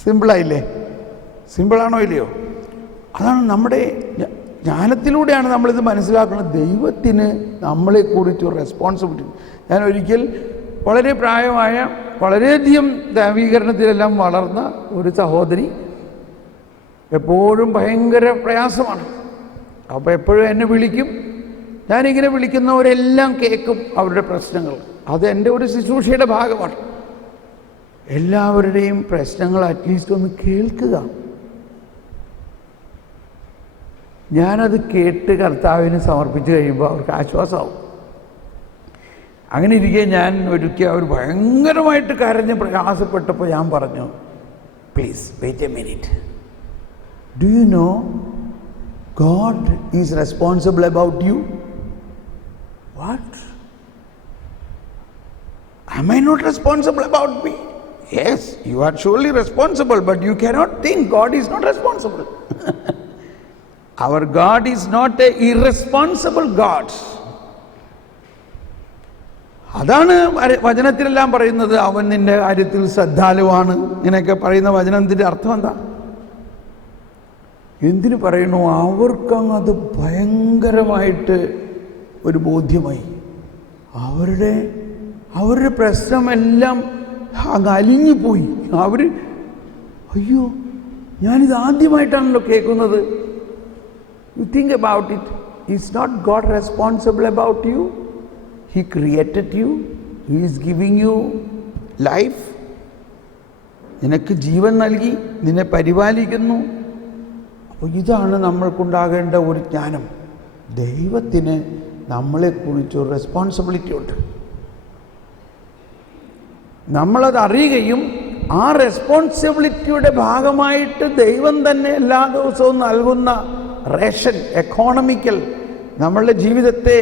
സിമ്പിളായില്ലേ? സിമ്പിളാണോ ഇല്ലയോ? അതാണ് നമ്മുടെ ജ്ഞാനത്തിലൂടെയാണ് നമ്മളിത് മനസ്സിലാക്കുന്നത്. ദൈവത്തിന് നമ്മളെക്കുറിച്ച് റെസ്പോൺസിബിലിറ്റി. ഞാൻ ഒരിക്കൽ വളരെ പ്രായമായ, വളരെയധികം ദൈവീകരണത്തിലെല്ലാം വളർന്ന ഒരു സഹോദരി, എപ്പോഴും ഭയങ്കര പ്രയാസമാണ്. അപ്പോൾ എപ്പോഴും എന്നെ വിളിക്കും. ഞാനിങ്ങനെ വിളിക്കുന്നവരെല്ലാം കേൾക്കും അവരുടെ പ്രശ്നങ്ങൾ. അത് എൻ്റെ ഒരു ശുശ്രൂഷയുടെ ഭാഗമാണ്. എല്ലാവരുടെയും പ്രശ്നങ്ങൾ അറ്റ്ലീസ്റ്റ് ഒന്ന് കേൾക്കുക. ഞാനത് കേട്ട് കർത്താവിന് സമർപ്പിച്ച് കഴിയുമ്പോൾ അവർക്ക് ആശ്വാസമാവും. അങ്ങനെ ഇരിക്കെ ഞാൻ ഒരിക്കൽ അവർ ഭയങ്കരമായിട്ട് കരഞ്ഞ് പ്രയാസപ്പെട്ടപ്പോൾ ഞാൻ പറഞ്ഞു, please wait a minute. Do you know God is responsible about you? What? Am I not responsible about me? Yes, you are surely responsible, but you cannot think God is not responsible. Our God is not an irresponsible God. അതാണ് വചനത്തിലെല്ലാം പറയുന്നത്. അവൻ നിന്റെ കാര്യത്തിൽ ശ്രദ്ധാലുവാണ്, ഇങ്ങനെയൊക്കെ പറയുന്ന വചനത്തിൻ്റെ അർത്ഥം എന്താ? എന്തിനു പറയണു? അവർക്കങ്ങ് അത് ഭയങ്കരമായിട്ട് ഒരു ബോധ്യമായി. അവരുടെ പ്രശ്നമെല്ലാം അങ്ങ് അലിഞ്ഞുപോയി. അയ്യോ, ഞാനിത് ആദ്യമായിട്ടാണല്ലോ കേൾക്കുന്നത്. You think about it. Is not God responsible about you? He created you, he is giving you life. നിനക്ക് ജീവൻ നൽകി, നിന്നെ പരിപാലിക്കുന്നു. അപ്പോൾ ഇതാണ് നമ്മൾക്കുണ്ടാകേണ്ട ഒരു ജ്ഞാനം. ദൈവത്തിന് നമ്മളെക്കുറിച്ചൊരു റെസ്പോൺസിബിലിറ്റി ഉണ്ട്. നമ്മളത് അറിയുകയും ആ റെസ്പോൺസിബിലിറ്റിയുടെ ഭാഗമായിട്ട് ദൈവം തന്നെ എല്ലാ ദിവസവും നൽകുന്ന റേഷൻ, എക്കോണമിക്കൽ, നമ്മളുടെ ജീവിതത്തെ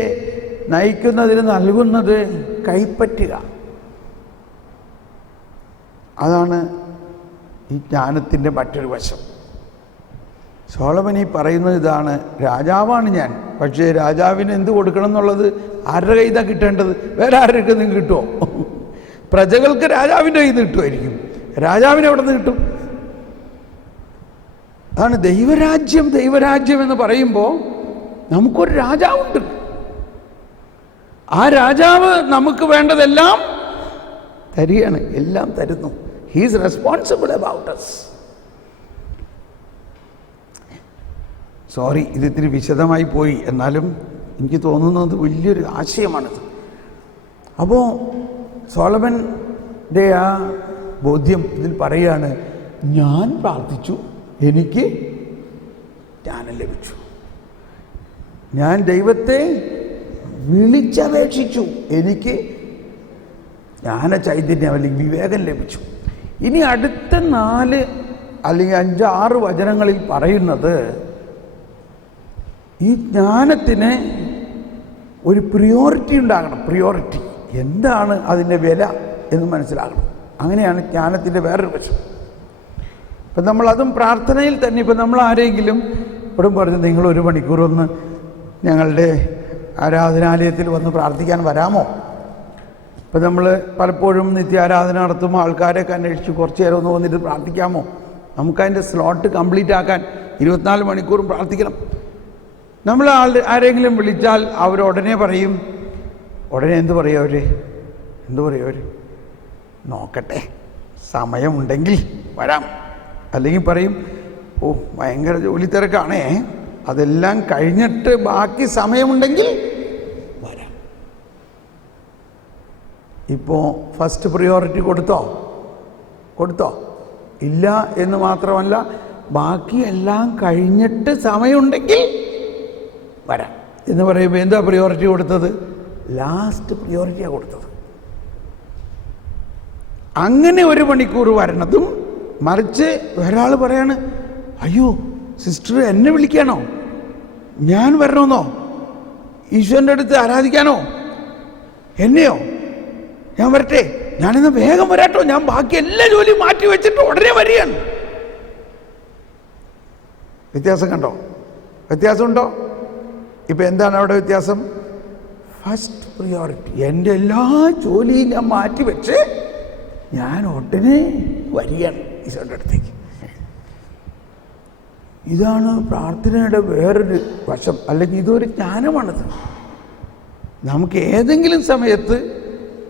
നയിക്കുന്നതിന് നൽകുന്നത് കൈപ്പറ്റുക. അതാണ് ഈ ജ്ഞാനത്തിൻ്റെ മറ്റൊരു വശം. സോളമൻ ഈ പറയുന്നത് ഇതാണ്: രാജാവാണ് ഞാൻ, പക്ഷേ രാജാവിന് എന്ത് കൊടുക്കണം എന്നുള്ളത് ആരുടെ കയ്യിൽ നിന്നാണ് കിട്ടേണ്ടത്? വേറെ ആരുടെ നിന്ന് കിട്ടുമോ? പ്രജകൾക്ക് രാജാവിൻ്റെ കയ്യിൽ നിന്ന് കിട്ടുമായിരിക്കും, രാജാവിന് എവിടെ നിന്ന് കിട്ടും? അതാണ് ദൈവരാജ്യം. ദൈവരാജ്യം എന്ന് പറയുമ്പോൾ നമുക്കൊരു രാജാവുണ്ട്. ആ രാജാവ് നമുക്ക് വേണ്ടതെല്ലാം തരികയാണ്, എല്ലാം തരുന്നു. He is responsible about us. Sorry, ഇതിത്തിരി വിശദമായി പോയി, എന്നാലും എനിക്ക് തോന്നുന്നത് വലിയൊരു ആശയമാണിത്. അപ്പോൾ സോളമൻ്റെ ആ ബോധ്യം ഇതിൽ പറയുകയാണ്: ഞാൻ പ്രാർത്ഥിച്ചു, എനിക്ക് ജ്ഞാനം ലഭിച്ചു. ഞാൻ ദൈവത്തെ വിളിച്ചപേക്ഷിച്ചു, എനിക്ക് ജ്ഞാന ചൈതന്യം അല്ലെങ്കിൽ വിവേകം ലഭിച്ചു. ഇനി അടുത്ത 4 അല്ലെങ്കിൽ 5, 6 വചനങ്ങളിൽ പറയുന്നത് ഈ ജ്ഞാനത്തിന് ഒരു പ്രിയോറിറ്റി ഉണ്ടാകണം. പ്രിയോറിറ്റി എന്താണ്, അതിൻ്റെ വില എന്ന് മനസ്സിലാകണം. അങ്ങനെയാണ് ജ്ഞാനത്തിൻ്റെ വേറൊരു വശം. ഇപ്പം നമ്മളതും പ്രാർത്ഥനയിൽ തന്നെ, ഇപ്പം നമ്മൾ ആരെങ്കിലും ഇവിടെ പറഞ്ഞു, നിങ്ങൾ 1 മണിക്കൂർ ഒന്ന് ഞങ്ങളുടെ ആരാധനാലയത്തിൽ വന്ന് പ്രാർത്ഥിക്കാൻ വരാമോ? ഇപ്പം നമ്മൾ പലപ്പോഴും നിത്യാരാധന നടത്തുമ്പോൾ ആൾക്കാരെയൊക്കെ അന്വേഷിച്ച് കുറച്ച് നേരം ഒന്ന് വന്നിട്ട് പ്രാർത്ഥിക്കാമോ? നമുക്കതിൻ്റെ സ്ലോട്ട് കംപ്ലീറ്റ് ആക്കാൻ 24 മണിക്കൂറും പ്രാർത്ഥിക്കണം. നമ്മൾ ആരെങ്കിലും വിളിച്ചാൽ അവരുടനെ പറയും, ഉടനെ എന്ത് പറയും അവർ? നോക്കട്ടെ, സമയമുണ്ടെങ്കിൽ വരാം. അല്ലെങ്കിൽ പറയും, ഓ ഭയങ്കര ജോലി തിരക്കാണേ, അതെല്ലാം കഴിഞ്ഞിട്ട് ബാക്കി സമയമുണ്ടെങ്കിൽ വരാം. ഇപ്പോൾ ഫസ്റ്റ് പ്രിയോറിറ്റി കൊടുത്തോ? ഇല്ല എന്ന് മാത്രമല്ല, ബാക്കി എല്ലാം കഴിഞ്ഞിട്ട് സമയമുണ്ടെങ്കിൽ വരാം എന്ന് പറയുമ്പോൾ എന്താ പ്രിയോറിറ്റി കൊടുത്തത്? ലാസ്റ്റ് പ്രിയോറിറ്റിയാണ് കൊടുത്തത്. അങ്ങനെ 1 മണിക്കൂർ വരണതും, മറിച്ച് ഒരാൾ പറയാണ്, അയ്യോ സിസ്റ്റർ എന്നെ വിളിക്കാനോ? ഞാൻ വരണമെന്നോ? ഈശോൻ്റെ അടുത്ത് ആരാധിക്കാനോ? എന്നെയോ? ഞാൻ വരട്ടെ, ഞാനിന്ന് വേഗം വരാട്ടോ, ഞാൻ ബാക്കി എല്ലാ ജോലിയും മാറ്റി വെച്ചിട്ട് ഉടനെ വരികയാണ്. വ്യത്യാസം കണ്ടോ? വ്യത്യാസമുണ്ടോ? ഇപ്പം എന്താണ് അവിടെ വ്യത്യാസം? ഫസ്റ്റ് പ്രിയോറിറ്റി, എൻ്റെ എല്ലാ ജോലിയും ഞാൻ മാറ്റി വെച്ച് ഞാൻ ഉടനെ വരികയാണ് ഈശോയുടെ അടുത്തേക്ക്. ഇതാണ് പ്രാർത്ഥനയുടെ വേറൊരു വശം, അല്ലെങ്കിൽ ഇതൊരു ജ്ഞാനമാണിത്. നമുക്ക് ഏതെങ്കിലും സമയത്ത്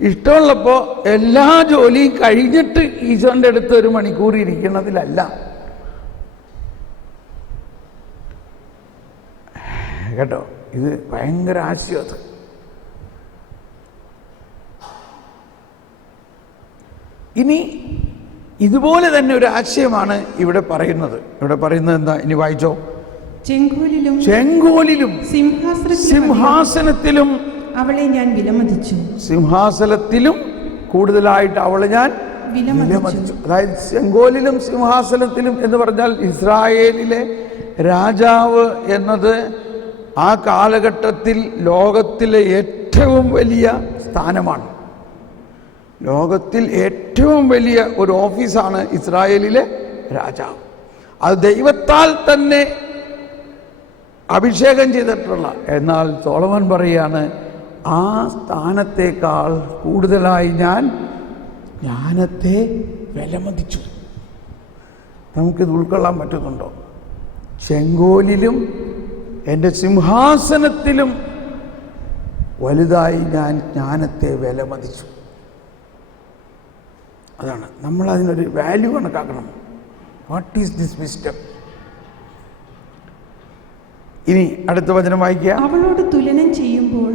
ഇഷ്ടമുള്ളപ്പോൾ എല്ലാ ജോലിയും കഴിഞ്ഞിട്ട് ഈശോൻ്റെ അടുത്ത് 1 മണിക്കൂർ ഇരിക്കുന്നതിലല്ല. കേട്ടോ, ഇത് ഭയങ്കര ആശയം. അത് ഇനി ഇതുപോലെ തന്നെ ഒരു ആശയമാണ് ഇവിടെ പറയുന്നത്. എന്താ? ഇനി വായിച്ചോ. ചെങ്കോലിലും സിംഹാസനത്തിലും അവളെ ഞാൻ വിലമതിച്ചു. സിംഹാസനത്തിലും കൂടുതലായിട്ട് അവളെ ഞാൻ വിലമതിച്ചു. അതായത് ചെങ്കോലിലും സിംഹാസനത്തിലും എന്ന് പറഞ്ഞാൽ ഇസ്രായേലിലെ രാജാവ് എന്നത് ആ കാലഘട്ടത്തിൽ ലോകത്തിലെ ഏറ്റവും വലിയ സ്ഥാനമാണ്. ലോകത്തിൽ ഏറ്റവും വലിയ ഒരു ഓഫീസാണ് ഇസ്രായേലിലെ രാജാവ്. അത് ദൈവത്താൽ തന്നെ അഭിഷേകം ചെയ്തിട്ടുള്ള. എന്നാൽ സോളമൻ പറയാണ്, ആ സ്ഥാനത്തേക്കാൾ കൂടുതലായി ഞാൻ ജ്ഞാനത്തെ വിലമതിച്ചു. നമുക്കിത് ഉൾക്കൊള്ളാൻ പറ്റുന്നുണ്ടോ? ചെങ്കോലിലും എൻ്റെ സിംഹാസനത്തിലും വലുതായി ഞാൻ ജ്ഞാനത്തെ വിലമതിച്ചു. അതാണ് നമ്മളതിനൊരു വാല്യൂ കണക്കാക്കണം. What is this wisdom? ഇനി അടുത്ത വചനം വായിക്കുക. അവളോട് തുലനം ചെയ്യുമ്പോൾ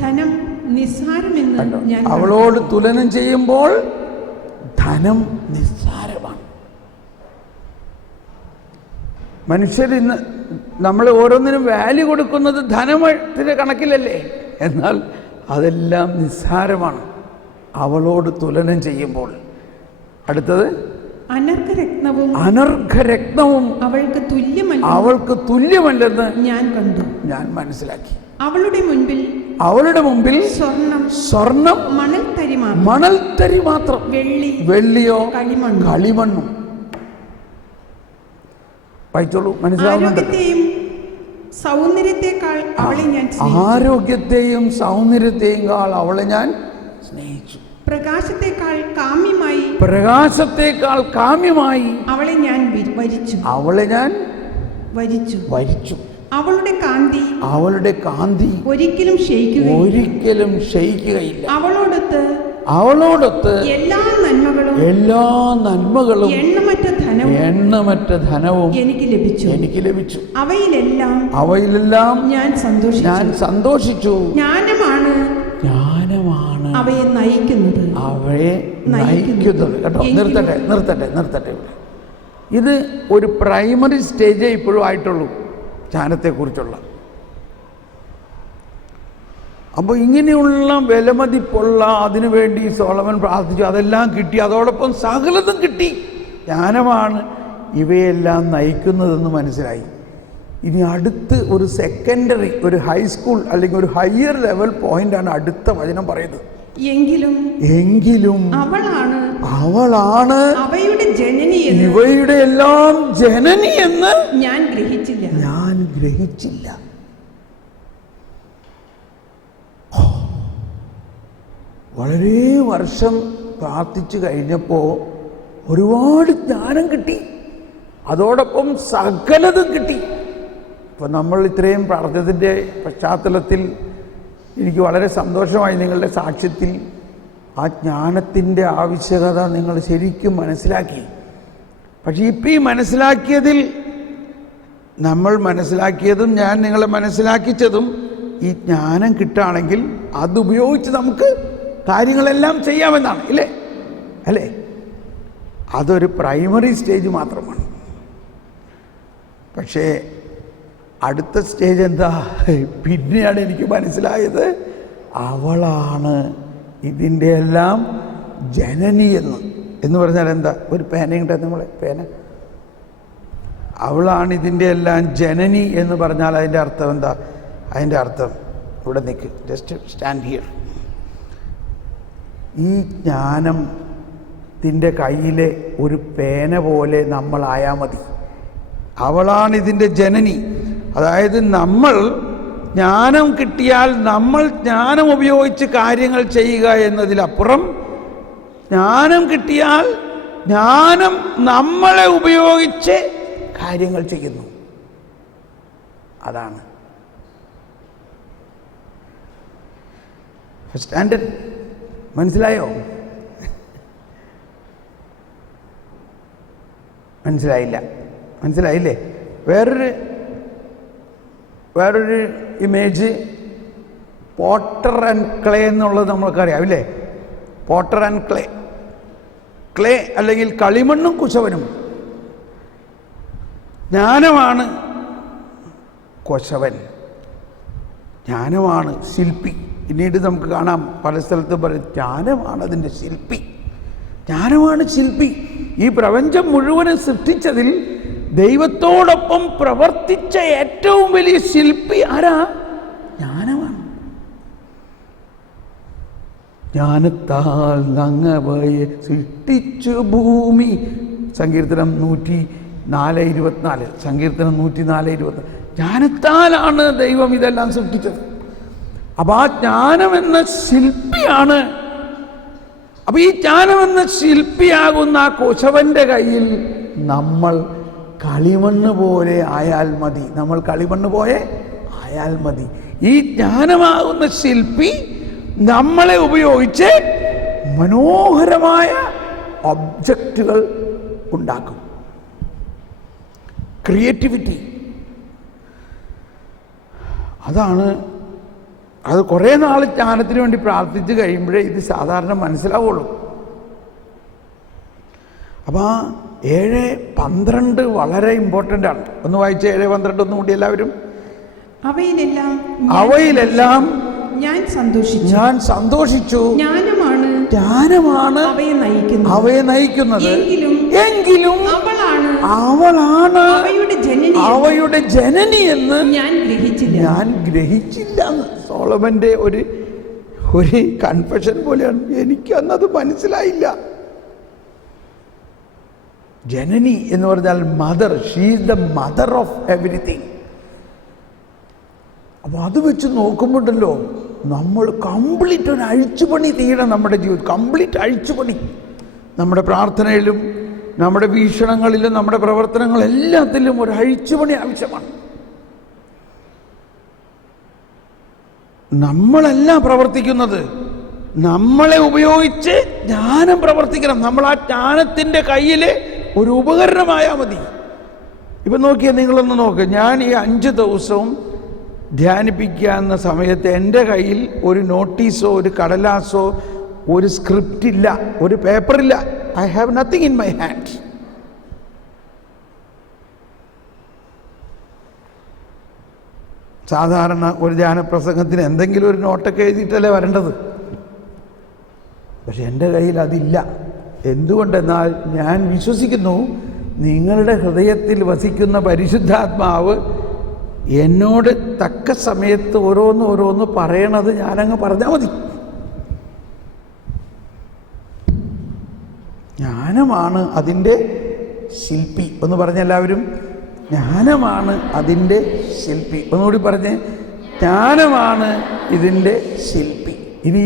ധനം നിസ്സാരമെന്ന് ഞാൻ അവളോട് തുലനം ചെയ്യുമ്പോൾ ധനം നിസ്സാരമാണ്. മനുഷ്യർ ഇന്ന് നമ്മൾ ഓരോന്നിനും വാല്യൂ കൊടുക്കുന്നത് ധനത്തിന്റെ കണക്കിലല്ലേ? എന്നാൽ അതെല്ലാം നിസ്സാരമാണ് അവളോട് തുലനം ചെയ്യുമ്പോൾ. അടുത്തത് അനർഘരത്നവും അവൾക്ക് തുല്യമല്ലെന്ന് ഞാൻ കണ്ടു, ഞാൻ മനസ്സിലാക്കി. അവളുടെ മുമ്പിൽ സ്വർണം മണൽത്തരി മാത്രം, വെള്ളിയോ കളിമണ്ണും. വായിച്ചോളൂ, മനസ്സിലാവുന്നുണ്ട്. ആരോഗ്യത്തെയും സൗന്ദര്യത്തെയും അവളെ ഞാൻ സ്നേഹിച്ചു. പ്രകാശത്തെക്കാൾ കാമ്യമായി അവളെ ഞാൻ വരിച്ചു. അവളുടെ കാന്തി ഒരിക്കലും ക്ഷയിക്കുകയില്ല. അവളോടൊത്ത് എല്ലാ നന്മകളും എണ്ണമറ്റ ധനവും എനിക്ക് ലഭിച്ചു. അവയിലെല്ലാം ഞാൻ സന്തോഷിച്ചു. ജ്ഞാനമാണ് അവയെ നയിക്കുന്നത്. കേട്ടോ, നിർത്തട്ടെ. ഇത് ഒരു പ്രൈമറി സ്റ്റേജേ ഇപ്പോഴും ആയിട്ടുള്ളൂ ജ്ഞാനത്തെക്കുറിച്ചുള്ള. അപ്പോൾ ഇങ്ങനെയുള്ള വിലമതിപ്പുള്ള അതിനുവേണ്ടി സോളമൻ പ്രാർത്ഥിച്ചു. അതെല്ലാം കിട്ടി, അതോടൊപ്പം സകലതും കിട്ടി. ജ്ഞാനമാണ് ഇവയെല്ലാം നയിക്കുന്നതെന്ന് മനസ്സിലായി. ഇനി അടുത്ത് ഒരു സെക്കൻഡറി, ഒരു ഹൈസ്കൂൾ അല്ലെങ്കിൽ ഒരു ഹയർ ലെവൽ പോയിന്റാണ് അടുത്ത വചനം പറയുന്നത്. എങ്കിലും അവളാണ് ഇവയുടെ എല്ലാം ജനനി എന്ന് ഞാൻ ഗ്രഹിച്ചില്ല. വളരെ വർഷം പ്രാർത്ഥിച്ചു കഴിഞ്ഞപ്പോൾ ഒരുപാട് ജ്ഞാനം കിട്ടി, അതോടൊപ്പം സകലതും കിട്ടി. അപ്പോൾ നമ്മൾ ഇത്രയും പ്രാർത്ഥനത്തിൻ്റെ പശ്ചാത്തലത്തിൽ എനിക്ക് വളരെ സന്തോഷമായി നിങ്ങളുടെ സാക്ഷ്യത്തിൽ ആ ജ്ഞാനത്തിൻ്റെ ആവശ്യകത നിങ്ങൾ ശരിക്കും മനസ്സിലാക്കി. പക്ഷേ ഇപ്പം ഈ മനസ്സിലാക്കിയതിൽ നമ്മൾ മനസ്സിലാക്കിയതും ഞാൻ നിങ്ങളെ മനസ്സിലാക്കിച്ചതും ഈ ജ്ഞാനം കിട്ടുകയാണെങ്കിൽ അതുപയോഗിച്ച് നമുക്ക് കാര്യങ്ങളെല്ലാം ചെയ്യാമെന്നാണ്, അല്ലേ? അതൊരു പ്രൈമറി സ്റ്റേജ് മാത്രമാണ്. പക്ഷേ അടുത്ത സ്റ്റേജ് എന്താ? പിന്നെയാണ് എനിക്ക് മനസ്സിലായത് അവളാണ് ഇതിൻ്റെ എല്ലാം ജനനി എന്ന് പറഞ്ഞാൽ എന്താ? ഒരു പേനയുണ്ട് നമ്മളെ പേന. അവളാണ് ഇതിൻ്റെ എല്ലാം ജനനി എന്ന് പറഞ്ഞാൽ അതിൻ്റെ അർത്ഥം എന്താ? അതിൻ്റെ അർത്ഥം ഇവിടെ നിൽക്ക്, ജസ്റ്റ് സ്റ്റാൻഡ് ഹിയർ. ഈ ജ്ഞാനത്തിൻ്റെ കയ്യിലെ ഒരു പേന പോലെ നമ്മളായാൽ മതി. അവളാണ് ഇതിൻ്റെ ജനനി. അതായത് നമ്മൾ ജ്ഞാനം കിട്ടിയാൽ നമ്മൾ ജ്ഞാനം ഉപയോഗിച്ച് കാര്യങ്ങൾ ചെയ്യുക എന്നതിലപ്പുറം ജ്ഞാനം കിട്ടിയാൽ ജ്ഞാനം നമ്മളെ ഉപയോഗിച്ച് കാര്യങ്ങൾ ചെയ്യുന്നു. അതാണ് സ്റ്റാൻഡേർഡ്. മനസ്സിലായോ? മനസ്സിലായില്ലേ? വേറൊരു ഇമേജ് പോട്ടർ ആൻഡ് ക്ലേ എന്നുള്ളത് നമ്മൾക്കറിയാം, ഇല്ലേ? പോട്ടർ ആൻഡ് ക്ലേ അല്ലെങ്കിൽ കളിമണ്ണും കുശവനും. ജ്ഞാനമാണ് കുശവൻ, ജ്ഞാനമാണ് ശില്പി. പിന്നീട് നമുക്ക് കാണാം പല സ്ഥലത്തും പറയും ജ്ഞാനമാണ് അതിൻ്റെ ശില്പി. ജ്ഞാനമാണ് ശില്പി. ഈ പ്രപഞ്ചം മുഴുവനും സൃഷ്ടിച്ചതിൽ ദൈവത്തോടൊപ്പം പ്രവർത്തിച്ച ഏറ്റവും വലിയ ശില്പി ആരാ? ജ്ഞാനമാണ്. ജ്ഞാനത്താൽ അങ്ങവയെ സൃഷ്ടിച്ചു ഭൂമി. സങ്കീർത്തനം 104:24. സങ്കീർത്തനം 104:24. ജ്ഞാനത്താലാണ് ദൈവം ഇതെല്ലാം സൃഷ്ടിച്ചത്. അപ്പൊ ആ ജ്ഞാനമെന്ന ശില്പിയാണ്. അപ്പൊ ഈ ജ്ഞാനമെന്ന ശില്പിയാകുന്ന ആ കുശവന്റെ കയ്യിൽ നമ്മൾ കളിമണ്ണ് പോലെ ആയാൽ മതി. നമ്മൾ കളിമണ്ണ് പോലെ ആയാൽ മതി. ഈ ജ്ഞാനമാകുന്ന ശില്പി നമ്മളെ ഉപയോഗിച്ച് മനോഹരമായ ഒബ്ജക്റ്റുകൾ ഉണ്ടാക്കും. ക്രിയേറ്റിവിറ്റി അതാണ്. അത് കുറേ നാൾ ജ്ഞാനത്തിന് വേണ്ടി പ്രാർത്ഥിച്ച് കഴിയുമ്പോഴേ ഇത് സാധാരണ മനസ്സിലാവുള്ളൂ. അപ്പം 7:12 വളരെ ഇമ്പോർട്ടൻ്റ് ആണ്. ഒന്ന് വായിച്ച് 7:12 ഒന്നും കൂടി എല്ലാവരും. അവയിലെല്ലാം ഞാൻ സന്തോഷിച്ചു. ജ്ഞാനമാണ് അവയെ നയിക്കുന്നത്. എങ്കിലും അവളാണ് അവയുടെ ജനനി എന്ന് ഞാൻ ഗ്രഹിച്ചില്ല. സോളമന്റെ ഒരു കൺഫെഷൻ പോലെയാണ്. എനിക്ക് അന്നത് മനസ്സിലായില്ല. ജനനി എന്ന് പറഞ്ഞാൽ mother. She is the mother of everything. അപ്പോൾ അത് വെച്ച് നോക്കുമ്പോണ്ടല്ലോ നമ്മൾ കംപ്ലീറ്റ് ഒരു അഴിച്ചുപണി ചെയ്യണം. നമ്മുടെ ജീവിതം കംപ്ലീറ്റ് അഴിച്ചുപണി. നമ്മുടെ പ്രാർത്ഥനയിലും നമ്മുടെ വീക്ഷണങ്ങളിലും നമ്മുടെ പ്രവർത്തനങ്ങളെല്ലാത്തിലും ഒരു അഴിച്ചുപണി ആവശ്യമാണ്. നമ്മളല്ല പ്രവർത്തിക്കുന്നത്, നമ്മളെ ഉപയോഗിച്ച് ജ്ഞാനം പ്രവർത്തിക്കണം. നമ്മൾ ആ ജ്ഞാനത്തിൻ്റെ കയ്യിൽ ഒരു ഉപകരണമായാൽ മതി. ഇപ്പം നോക്കിയാൽ നിങ്ങളൊന്ന് നോക്ക്. ഞാൻ ഈ 5 ദിവസവും ധ്യാനിപ്പിക്കാവുന്ന സമയത്ത് എൻ്റെ കയ്യിൽ ഒരു നോട്ടീസോ ഒരു കടലാസോ ഒരു സ്ക്രിപ്റ്റ് ഇല്ല, ഒരു പേപ്പറില്ല. I have nothing in my hand. സാധാരണ ഒരു ധ്യാനപ്രസംഗത്തിന് എന്തെങ്കിലും ഒരു നോട്ടൊക്കെ എഴുതിയിട്ടല്ലേ വരേണ്ടത്. പക്ഷെ എൻ്റെ കയ്യിൽ അതില്ല. എന്തുകൊണ്ടെന്നാൽ ഞാൻ വിശ്വസിക്കുന്നു നിങ്ങളുടെ ഹൃദയത്തിൽ വസിക്കുന്ന പരിശുദ്ധാത്മാവ് എന്നോട് തക്ക സമയത്ത് ഓരോന്ന് പറയണത് ഞാനങ്ങ് പറഞ്ഞാൽ മതി. ജ്ഞാനമാണ് അതിൻ്റെ ശില്പി. ഒന്ന് പറഞ്ഞെല്ലാവരും, ജ്ഞാനമാണ് അതിൻ്റെ ശില്പി. ഒന്നുകൂടി പറഞ്ഞ്, ജ്ഞാനമാണ് ഇതിൻ്റെ ശില്പി. ഇനി